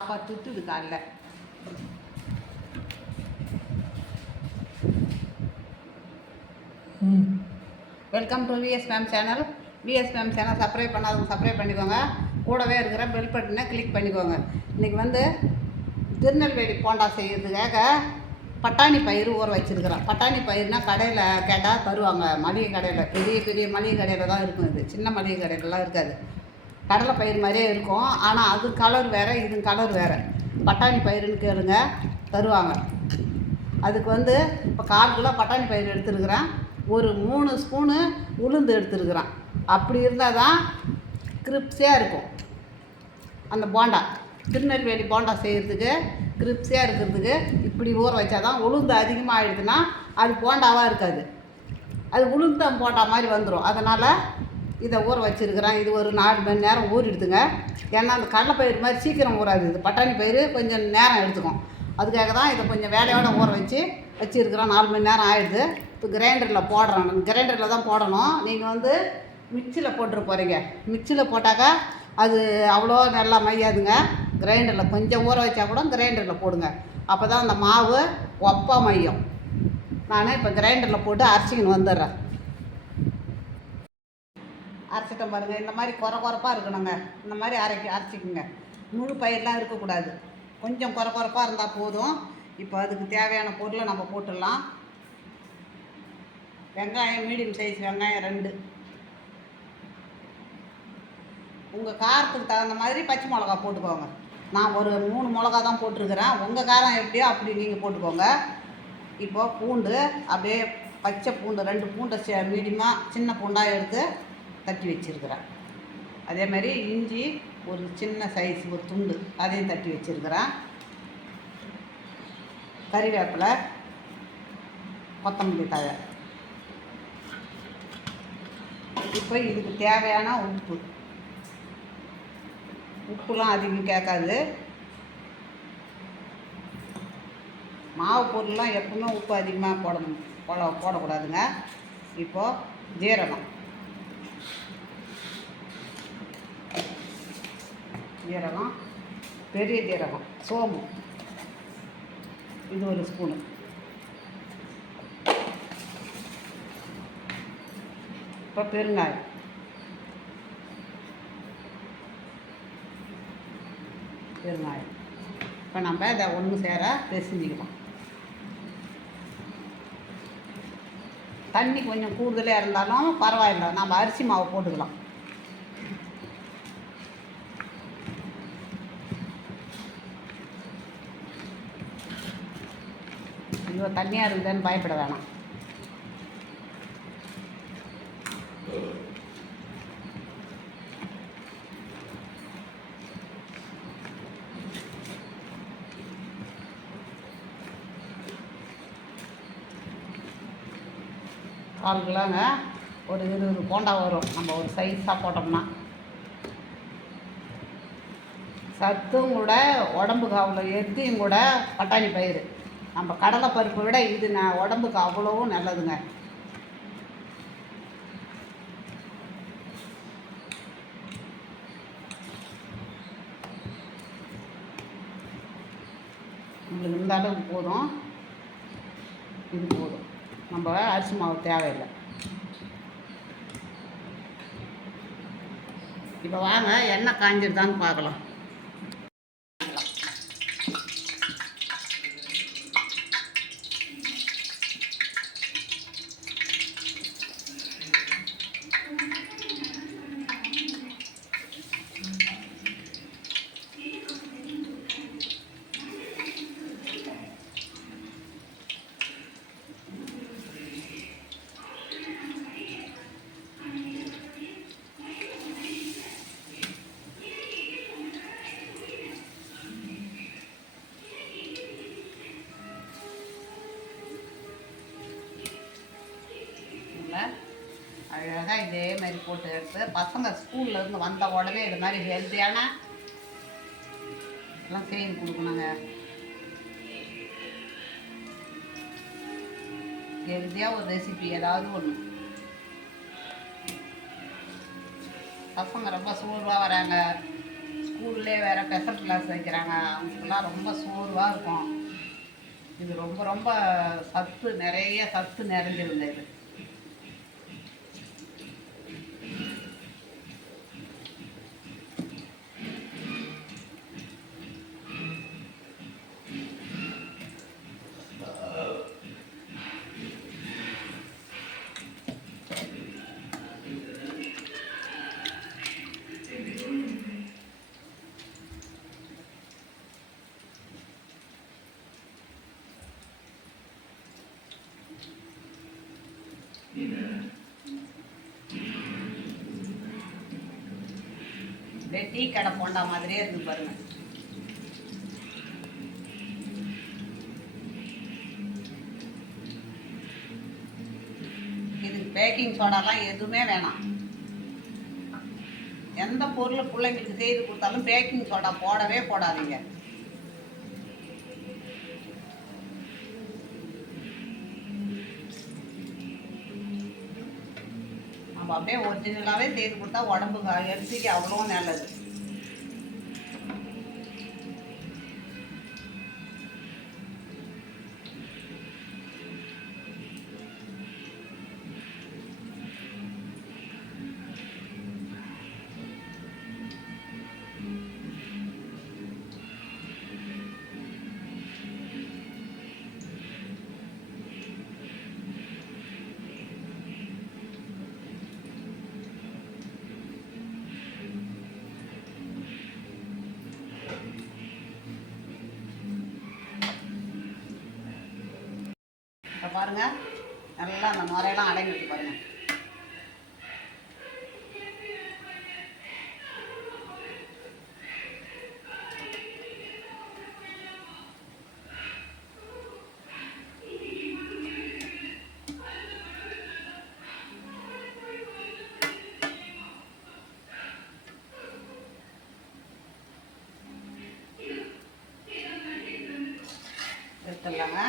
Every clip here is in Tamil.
துட்டுது காலைல. Welcome to VS ma'am channel. VS ma'am channel subscribe பண்ணாதவங்க சப்ஸ்கிரைப் பண்ணிக்கோங்க. கூடவே இருக்கிற பெல் பட்டனை கிளிக் பண்ணிக்கோங்க. இன்றைக்கி திருநெல்வேலி போண்டா செய்கிறதுக்காக பட்டாணி பயிர் ஊற வச்சுருக்கிறேன். பட்டாணி பயிர்னால் கடையில் கேட்டால் தருவாங்க. மளிகை கடையில், பெரிய பெரிய மளிகை கடையில் தான் இருக்கும். இது சின்ன மளிகை கடையிலலாம் இருக்காது. கடலை பயிர் மாதிரியே இருக்கும். ஆனால் அது கலர் வேறு, இது கலர் வேறு. பட்டாணி பயிருன்னு கேளுங்க, தருவாங்க. அதுக்கு இப்போ 1/4 கிலோ பட்டாணி பயிர் எடுத்துருக்குறேன். ஒரு 3 ஸ்பூனு உளுந்து எடுத்துருக்குறேன். அப்படி இருந்தால் தான் கிரிப்ஸியாக இருக்கும் அந்த போண்டா. திருநெல்வேலி போண்டா செய்கிறதுக்கு கிரிப்ஸியாக இருக்கிறதுக்கு இப்படி ஊற வச்சா தான். உளுந்து அதிகமாக ஆகிடுதுன்னா அது போண்டாவாக இருக்காது, அது உளுந்தம் போண்டா மாதிரி வந்துடும். அதனால் இதை ஊற வச்சுருக்கிறேன். இது ஒரு 4 மணி நேரம் ஊறிடுதுங்க. ஏன்னா அந்த கடலைப்பயிர் மாதிரி சீக்கிரம் ஊறாது. இது பட்டாணி பயிர் கொஞ்சம் நேரம் எடுத்துக்கும். அதுக்காக தான் இதை கொஞ்சம் வேலையோட ஊற வச்சுருக்கிறேன். 4 மணி நேரம் ஆகிடுது. இப்போ கிரைண்டரில் போடுறேன். கிரைண்டரில் தான் போடணும். நீங்கள் மிக்சியில் போட்டுரு போகிறீங்க. மிக்சியில் போட்டாக்கா அது அவ்வளோ நல்லா மையாதுங்க. கிரைண்டரில் கொஞ்சம் ஊற வச்சா கூட கிரைண்டரில் போடுங்க. அப்போ தான் அந்த மாவு ஒப்பா மையம். நான் இப்போ கிரைண்டரில் போட்டு அரைச்சிக்கின்னு வந்துடுறேன். அரைச்சிட்டேன் பாருங்கள். இந்த மாதிரி குறப்பாக இருக்கணுங்க. இந்த மாதிரி அரைச்சிக்குங்க. முழு பயிரெலாம் இருக்கக்கூடாது. கொஞ்சம் குறப்பாக இருந்தால் போதும். இப்போ அதுக்கு தேவையான பொருளை நம்ம போட்டுடலாம். வெங்காயம் மீடியம் சைஸ் வெங்காயம் 2. உங்கள் காரத்துக்கு தகுந்த மாதிரி பச்சை மிளகா போட்டுக்கோங்க. நான் ஒரு 3 மிளகா தான் போட்டிருக்கிறேன். உங்கள் காரம் எப்படியோ அப்படி நீங்கள் போட்டுக்கோங்க. இப்போ பூண்டு, அப்படியே பச்சை பூண்டு 2 பூண்டை மீடியமாக சின்ன பூண்டாக எடுத்து தட்டி வச்சுருக்கிறேன். அதே மாதிரி இஞ்சி ஒரு சின்ன சைஸ் ஒரு துண்டு, அதையும் தட்டி வச்சுருக்கிறேன். கறிவேப்பிலை, கொத்தமல்லி தழை. இப்போ இதுக்கு தேவையான உப்புலாம் அதிகம் கேட்காது. மாவு பொருள்லாம் எப்பவுமே உப்பு அதிகமாக போடக்கூடாதுங்க. இப்போது ஜீரகம், பெரிய ஜீரகம், சோம்பு இது 1 ஸ்பூனு. இப்போ பெருங்காயம், இப்போ நம்ம இதை ஒன்று சேர பிசைஞ்சிக்கலாம். தண்ணி கொஞ்சம் கூடுதலாக இருந்தாலும் பரவாயில்லை, நம்ம அரிசி மாவு போட்டுக்கலாம். ஐயோ தண்ணியாக இருக்குதுன்னு பயப்பட வேணாம். கால் கிலோங்க, ஒரு 20 போண்டா வரும். நம்ம ஒரு சைஸாக போட்டோம்னா சத்தும் கூட, உடம்புக்கு அவ்வளோ எத்தையும் கூட. பட்டாணி பயிர் நம்ம கடலை பருப்பை விட இது உடம்புக்கு அவ்வளவும் நல்லதுங்க. உங்களுக்கு இந்த அளவுக்கு போதும். இது போதும், நம்ம அரிசி மாவு தேவையில்லை. இப்போ வாங்க எண்ணெய் காஞ்சிருதான்னு பார்க்கலாம். அழகாக இதே மாதிரி போட்டு எடுத்து பசங்க ஸ்கூல்லேருந்து வந்த உடனே இது மாதிரி ஹெல்த்தியான எல்லாம் செய்து கொடுக்கணுங்க. ஹெல்த்தியாக ஒரு ரெசிபி ஏதாவது ஒன்று. பசங்க ரொம்ப சூழ்வாக வராங்க, ஸ்கூல்லே வேறு ஸ்பெஷல் கிளாஸ் வைக்கிறாங்க, அவங்களுக்குலாம் ரொம்ப சோர்வாக இருக்கும். இது ரொம்ப ரொம்ப சத்து, நிறைய சத்து நிறைஞ்சிருங்க இது. டீ கடை போண்டா மாதிரியே இருக்கு பாருங்க. இதுக்கு பேக்கிங் சோடாலாம் எதுவுமே வேணாம். எந்த பொருள் பிள்ளைங்களுக்கு செய்து கொடுத்தாலும் பேக்கிங் சோடா போடவே போடாதீங்க. நம்ம அப்படியே ஒரிஜினலாகவே செய்து கொடுத்தா உடம்புக்கு ஹெல்த்துக்கு அவ்வளோ நல்லது. இப்போ பாருங்கள், நல்லா அந்த நுரையெல்லாம் அடங்கிட்டு பாருங்கள். எடுத்துடலாங்க.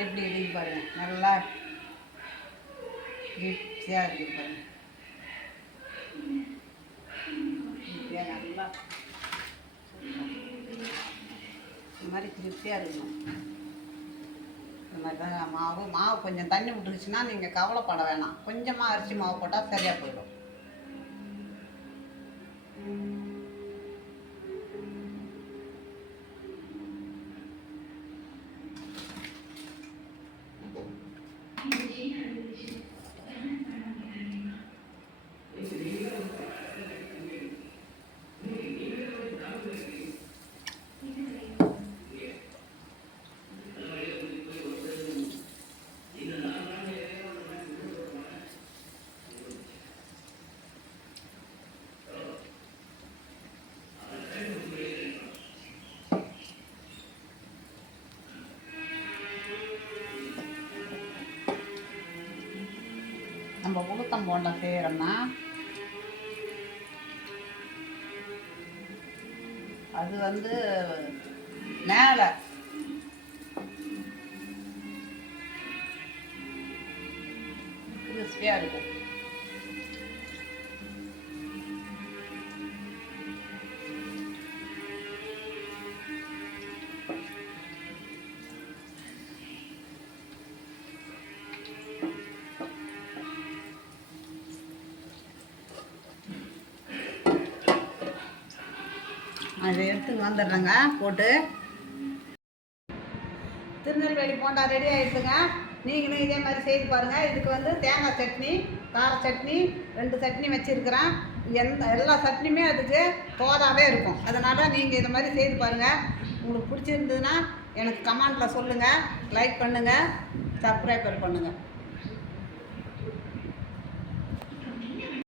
எப்படி இருக்கு பாருங்க, நல்லா திருப்தியாக இருக்குது பாருங்க. திருப்தியாக நல்லா இந்த மாதிரி திருப்தியாக இருக்கணும். இந்த மாதிரி தான் மாவு கொஞ்சம் தண்ணி விட்டுருச்சுன்னா நீங்கள் கவலைப்பட வேணாம். கொஞ்சமாக அரிசி மாவு போட்டால் சரியாக போயிடும். நம்ம உளுத்தம் போண்டா செய்கிறோம்னா அது வந்து மேலே கிறிஸ்பியாக இருக்கும். அதை எடுத்து வந்துடுறேங்க போட்டு. திருநெல்வேலி போண்டா ரெடி ஆகிடுச்சுங்க. நீங்களும் இதே மாதிரி செய்து பாருங்கள். இதுக்கு வந்து தேங்காய் சட்னி, கார சட்னி, 2 சட்னி வச்சுருக்கிறேன். எல்லா சட்னியுமே அதுக்கு தோதாவே இருக்கும். அதனால் நீங்கள் இதை மாதிரி செய்து பாருங்கள். உங்களுக்கு பிடிச்சிருந்ததுன்னா எனக்கு கமெண்டில் சொல்லுங்கள், லைக் பண்ணுங்கள், சப்ஸ்கிரைப் பண்ணுங்கள்.